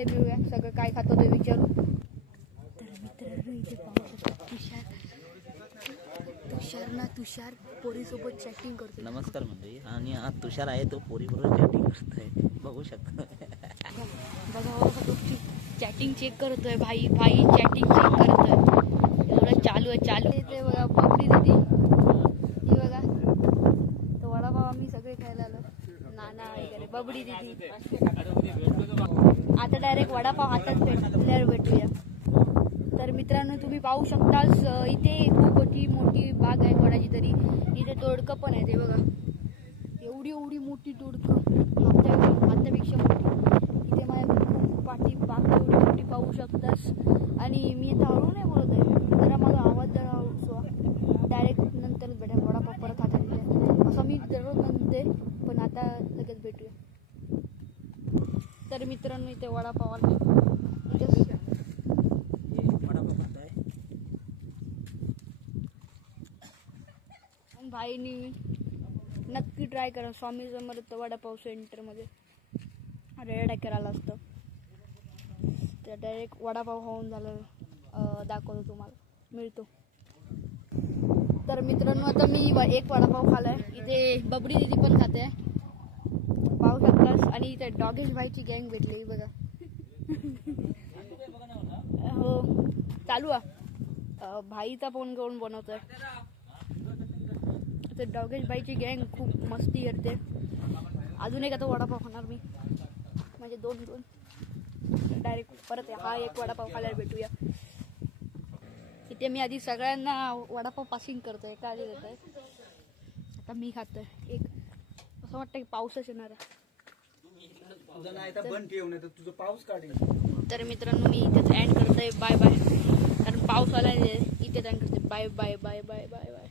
इकडे मिळूया सगळं काय खातो ते विचारू. तर मित्रांनो इथे पाहू शकतो तुषार पोरीसोबत चॅटिंग करतो. नमस्कार मंडळी. आणि हा तुषार आहे तो पोरीबरोबर चॅटिंग करतोय बघू शकतो. बघा तो चॅटिंग चेक करतोय. भाई चॅटिंग चेक करतोय. एवढं चालू आहे ते बघा. पापडी दिदी ही बघा तो वडापाव आम्ही सगळे खायला आलो. नाना वगैरे बबडी दिदी. आता डायरेक्ट वडापाव हातात भेटूया. तर मित्रांनो तुम्ही पाहू शकताच इथे खूप मोठी बाग आहे वडाची. तरी इथे दोडकं पण आहे ते बघा. एवढी मोठी दोडकं हातापेक्षा मोठी. इथे माझ्या पाठी बाग एवढी मोठी पाहू शकतास. आणि मी आता हळू नाही बोलत आहे. जरा माझा आवाज जरा हळू डायरेक्ट नंतरच भेटेल. वडापाव परत हातात भेटेल असं मी दररोज म्हणते. पण आता लगेच भेटूया. तर मित्रांनो इथे वडापाव आला. भाईनी नक्की ट्राय करा. स्वामी समर्थ वडापाव सेंटरमध्ये रेड ॲकर आला असतं. तर डायरेक्ट वडापाव खाऊन झालं दाखवतो तुम्हाला मिळतो. तर मित्रांनो आता मी एक वडापाव खालाय. इथे बबडी दिदी पण खाते पाहू शकतास. आणि इथे डॉगेश भाईची गँग भेटली बघा. हो चालू आहे. भाईचा फोन करून बनवतोय. डॉगेश बाईची गँग खूप मस्ती करते. अजून एक आता वडापाव खाणार मी. म्हणजे दोन डायरेक्ट परत हा एक वडापाव खायला भेटूया. इथे मी आधी सगळ्यांना वडापाव पासिंग करतोय. काय देत आहे आता मी खातोय एक. असं वाटतं की पाऊसच येणार आहे. तर मित्रांनो मी इथेच एंड करतोय. Bye bye. कारण पाऊस आला इथेच एंड करते. Bye bye bye bye bye bye.